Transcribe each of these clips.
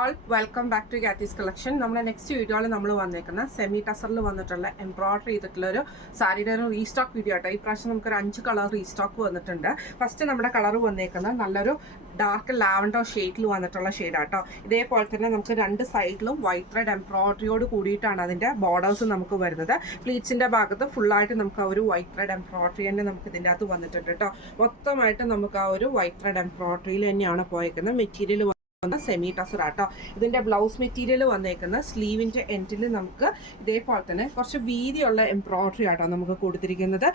all, welcome back to Gathy's collection. നമ്മുടെ next വീഡിയോയിൽ നമ്മൾ വന്നേക്കുന്ന സെമി ടസറിൽ വന്നിട്ടുള്ള എംബ്രോയിഡറി ചെയ്തിട്ടുള്ള ഒരു സാരിയുടെ ഒരു റീസ്റ്റോക്ക് വീഡിയോ ആട്ടോ. ഈ പ്രാവശ്യം നമുക്കൊരു 5 കളർ റീസ്റ്റോക്ക് വന്നിട്ടുണ്ട്. ഫസ്റ്റ് നമ്മുടെ കളർ വന്നേക്കുന്നത് നല്ലൊരു ഡാർക്ക് ലാവൻഡർ ഷെയ്ഡിൽ വന്നിട്ടുള്ള ഷെയ്ഡാട്ടോ. ഇതേപോലെ തന്നെ നമുക്ക് രണ്ട് സൈഡിലും വൈറ്റ് ത്രെഡ് എംബ്രോയിഡറിയോട് കൂടിയിട്ടാണ് അതിൻ്റെ ബോർഡേഴ്സ് നമുക്ക് വരുന്നത്. പ്ലീറ്റ്സിൻ്റെ ഭാഗത്ത് ഫുള്ളായിട്ട് നമുക്ക് ആ ഒരു വൈറ്റ് ത്രെഡ് എംബ്രോയിഡറി തന്നെ നമുക്ക് ഇതിൻ്റെ അകത്ത് വന്നിട്ടുണ്ട് കേട്ടോ. മൊത്തമായിട്ട് നമുക്ക് ആ ഒരു വൈറ്റ് ത്രെഡ് എംബ്രോയിഡറിയിൽ തന്നെയാണ് പോയേക്കുന്നത്. മെറ്റീരിയൽ സെമി ടസർ ആട്ടോ. ഇതിന്റെ ബ്ലൗസ് മെറ്റീരിയൽ വന്നേക്കുന്ന സ്ലീവിന്റെ എൻഡിൽ നമുക്ക് ഇതേപോലെ തന്നെ കുറച്ച് വീതിയുള്ള എംബ്രോയിഡറി ആട്ടോ നമുക്ക് കൊടുത്തിരിക്കുന്നത്.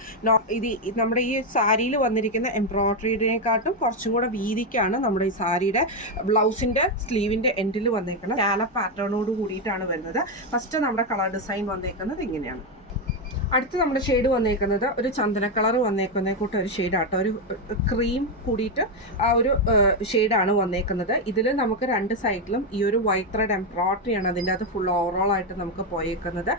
ഇത് നമ്മുടെ ഈ സാരിയിൽ വന്നിരിക്കുന്ന എംബ്രോയിഡറിനെക്കാട്ടും കുറച്ചും കൂടെ വീതിക്കാണ് നമ്മുടെ ഈ സാരിയുടെ ബ്ലൗസിന്റെ സ്ലീവിന്റെ എൻഡിൽ വന്നേക്കുന്നത്. സ്കാലപ്പ് പാറ്റേണോട് കൂടിയിട്ടാണ് വരുന്നത്. ഫസ്റ്റ് നമ്മുടെ കളർ ഡിസൈൻ വന്നേക്കുന്നത് ഇങ്ങനെയാണ്. അടുത്ത് നമ്മുടെ ഷെയ്ഡ് വന്നേക്കുന്നത് ഒരു ചന്ദന കളർ വന്നേക്കുന്ന കൂട്ട ഒരു ഷെയ്ഡാട്ടോ. ഒരു ക്രീം കൂടിയിട്ട് ആ ഒരു ഷെയ്ഡാണ് വന്നേക്കുന്നത്. ഇതിൽ നമുക്ക് രണ്ട് സൈഡിലും ഈ ഒരു വൈറ്റ് ത്രെഡ് എംബ്രോയിഡറിയാണ് അതിൻ്റെ അത് ഫുൾ ഓവറോൾ ആയിട്ട് നമുക്ക് പോയേക്കുന്നത്.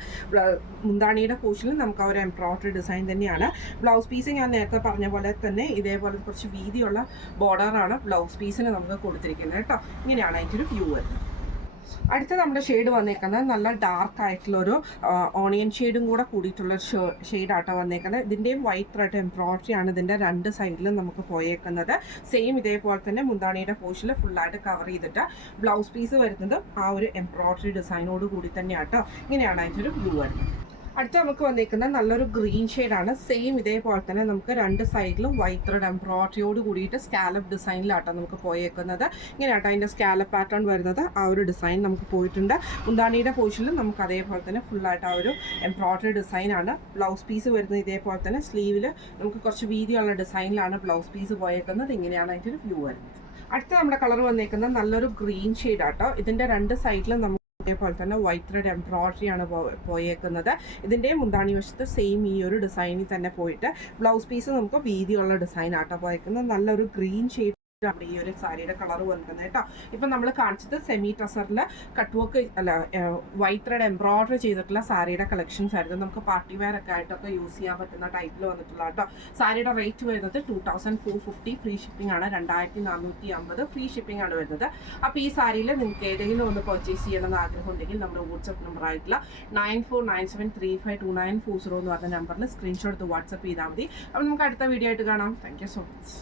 മുന്താണിയുടെ പോർഷനിൽ നമുക്ക് ആ ഒരു എംബ്രോയിഡറി ഡിസൈൻ തന്നെയാണ്. ബ്ലൗസ് പീസ് ഞാൻ നേരത്തെ പറഞ്ഞ പോലെ തന്നെ ഇതേപോലെ കുറച്ച് വീതിയുള്ള ബോർഡറാണ് ബ്ലൗസ് പീസിന് നമുക്ക് കൊടുത്തിരിക്കുന്നത് കേട്ടോ. ഇങ്ങനെയാണ് അതിൻ്റെ ഒരു വ്യൂ വരുന്നത്. അടുത്ത നമ്മുടെ ഷെയ്ഡ് വന്നേക്കുന്നത് നല്ല ഡാർക്ക് ആയിട്ടുള്ളൊരു ഓണിയൻ ഷെയ്ഡും കൂടെ കൂടിയിട്ടുള്ളൊരു ഷെയ്ഡാട്ടോ വന്നേക്കുന്നത്. ഇതിൻ്റെയും വൈറ്റ് ത്രെഡ് എംബ്രോയിഡറി ആണ് ഇതിൻ്റെ രണ്ട് സൈഡിലും നമുക്ക് പോയേക്കുന്നത്. സെയിം ഇതേപോലെ തന്നെ മുന്താണിയുടെ പോർഷനിൽ ഫുള്ളായിട്ട് കവർ ചെയ്തിട്ട് ബ്ലൗസ് പീസ് വരുന്നത് ആ ഒരു എംബ്രോയിഡറി ഡിസൈനോട് കൂടി തന്നെയാട്ടോ. ഇങ്ങനെയാണ് അതിൻ്റെ ഒരു വ്യൂ വരുന്നത്. അടുത്ത നമുക്ക് വന്നിരിക്കുന്നത് നല്ലൊരു ഗ്രീൻ ഷെയ്ഡാണ്. സെയിം ഇതേപോലെ തന്നെ നമുക്ക് രണ്ട് സൈഡിലും വൈറ്റ് ത്രെഡ് എംബ്രോയിഡറിയോട് കൂടിയിട്ട് സ്കാലപ്പ് ഡിസൈനിലാട്ടോ നമുക്ക് പോയേക്കുന്നത്. ഇങ്ങനെയാട്ടോ അതിൻ്റെ സ്കാലപ്പ് പാറ്റേൺ വരുന്നത്. ആ ഒരു ഡിസൈൻ നമുക്ക് പോയിട്ടുണ്ട്. മുന്താണിയുടെ പോർഷനിൽ നമുക്ക് അതേപോലെ തന്നെ ഫുള്ളായിട്ട് ആ ഒരു എംബ്രോയിഡറി ഡിസൈനാണ്. ബ്ലൗസ് പീസ് വരുന്നത് ഇതേപോലെ തന്നെ സ്ലീവിൽ നമുക്ക് കുറച്ച് വീതിയുള്ള ഡിസൈനിലാണ് ബ്ലൗസ് പീസ് പോയേക്കുന്നത്. ഇങ്ങനെയാണ് അതിൻ്റെ ഒരു വ്യൂ വരുന്നത്. അടുത്ത നമ്മുടെ കളർ വന്നേക്കുന്നത് നല്ലൊരു ഗ്രീൻ ഷെയ്ഡാട്ടോ. ഇതിൻ്റെ രണ്ട് സൈഡിലും നമുക്ക് അതേപോലെ തന്നെ വൈറ്റ് ത്രെഡ് എംബ്രോയിഡറി ആണ് പോയേക്കുന്നത്. ഇതിൻ്റെ മുന്താണി വശത്ത് സെയിം ഈ ഒരു ഡിസൈനിൽ തന്നെ പോയിട്ട് ബ്ലൗസ് പീസ് നമുക്ക് വീതിയുള്ള ഡിസൈൻ ആട്ടോ പോയേക്കുന്നത്. നല്ലൊരു ഗ്രീൻ ഷെയ്ഡ് ഈ ഒരു സാരിയുടെ കളർ വന്നിരിക്കുന്നത് കേട്ടോ. ഇപ്പം നമ്മൾ കാണിച്ചത് സെമി ടസറിൽ കട്ട് വർക്ക് അല്ല വൈറ്റ് ത്രെഡ് എംബ്രോയിഡറി ചെയ്തിട്ടുള്ള സാരിയുടെ കളക്ഷൻസ് ആയിരുന്നു. നമുക്ക് പാർട്ടി വെയർ ഒക്കെ ആയിട്ടൊക്കെ യൂസ് ചെയ്യാൻ പറ്റുന്ന ടൈപ്പിൽ വന്നിട്ടുള്ള കേട്ടോ. സാരിയുടെ റേറ്റ് വരുന്നത് 2450 ഫ്രീ ഷിപ്പിംഗ് ആണ്. 2450 ഫ്രീ ഷിപ്പിംഗ് ആണ് വരുന്നത്. അപ്പോൾ ഈ സാരിയിൽ നിങ്ങൾക്ക് ഏതെങ്കിലും ഒന്ന് പർച്ചേസ് ചെയ്യണമെന്ന് ആഗ്രഹം ഉണ്ടെങ്കിൽ നമ്മുടെ വാട്സപ്പ് നമ്പർ ആയിട്ടുള്ള 9497352940 എന്ന് പറഞ്ഞ നമ്പറിൽ സ്ക്രീൻഷോട്ട് എടുത്ത് വാട്സപ്പ് ചെയ്താൽ മതി. അപ്പോൾ നമുക്ക് അടുത്ത വീഡിയോ ആയിട്ട് കാണാം. Thank you so much.